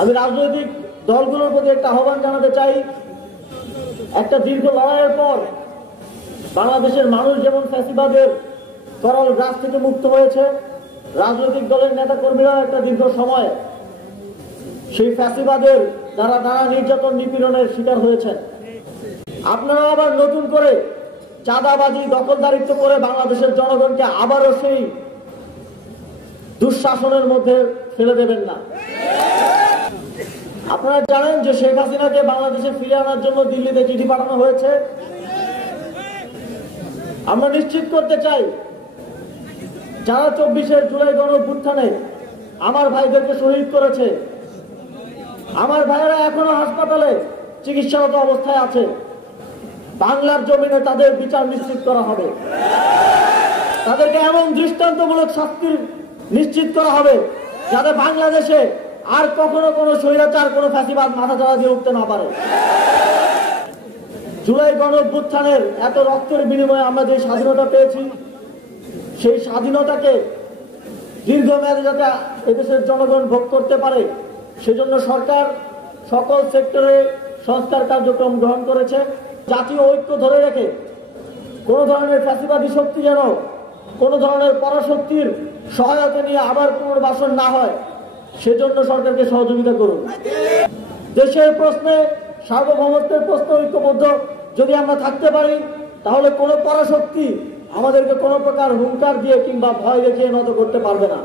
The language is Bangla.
আমি রাজনৈতিক দলগুলোর প্রতি একটা আহ্বান জানাতে চাই, একটা দীর্ঘ লড়াইয়ের পর বাংলাদেশের মানুষ যেমন ফ্যাসিবাদের করাল গ্রাস থেকে মুক্ত হয়েছে, রাজনৈতিক দলের নেতা কর্মীরাও একটা দীর্ঘ সময় সেই ফ্যাসিবাদের দ্বারা নির্যাতন নিপীড়নের শিকার হয়েছেন। আপনারা আবার নতুন করে চাঁদাবাজি দখলদারিত্ব করে বাংলাদেশের জনগণকে আবারও সেই দুঃশাসনের মধ্যে ফেলে দেবেন না। আপনারা জানেন যে শেখ হাসিনাকে বাংলাদেশে ফিরে আনার জন্য দিল্লিতে চিঠি পাঠানো হয়েছে। আমরা নিশ্চিত করতে চাই, যারা 24 জুলাই গণঅভ্যুত্থানে আমার ভাইদেরকে শহীদ করেছে, আমার ভাইয়েরা এখনো হাসপাতালে চিকিৎসারত অবস্থায় আছে, বাংলার জমিনে তাদের বিচার নিশ্চিত করা হবে। তাদেরকে এমন দৃষ্টান্তমূলক শাস্তি নিশ্চিত করা হবে যাতে বাংলাদেশে আর কখনো কোনো স্বৈরাচার, কোনো ফ্যাসিবাদ মাথা চাড়া দিয়ে উঠতে না পারে। জুলাই গণঅভ্যুত্থানের এত রক্তের বিনিময়ে আমরা যে স্বাধীনতা পেয়েছি, সেই স্বাধীনতাকে দীর্ঘমেয়াদে যাতে এদেশের জনগণ ভোগ করতে পারে, সেজন্য সরকার সকল সেক্টরে সংস্কার কার্যক্রম গ্রহণ করেছে। জাতীয় ঐক্য ধরে রেখে কোনো ধরনের ফ্যাসিবাদী শক্তি যেন কোনো ধরনের পরাশক্তির সহায়তা নিয়ে আবার পুনর্বাসন না হয়, সেজন্য সরকারকে সহযোগিতা করুন। দেশের প্রশ্নে, সার্বভৌমত্বের প্রশ্নে ঐক্যবদ্ধ যদি আমরা থাকতে পারি, তাহলে কোনো পরাশক্তি আমাদেরকে কোনো প্রকার হুঙ্কার দিয়ে কিংবা ভয় দেখিয়ে নত করতে পারবে না।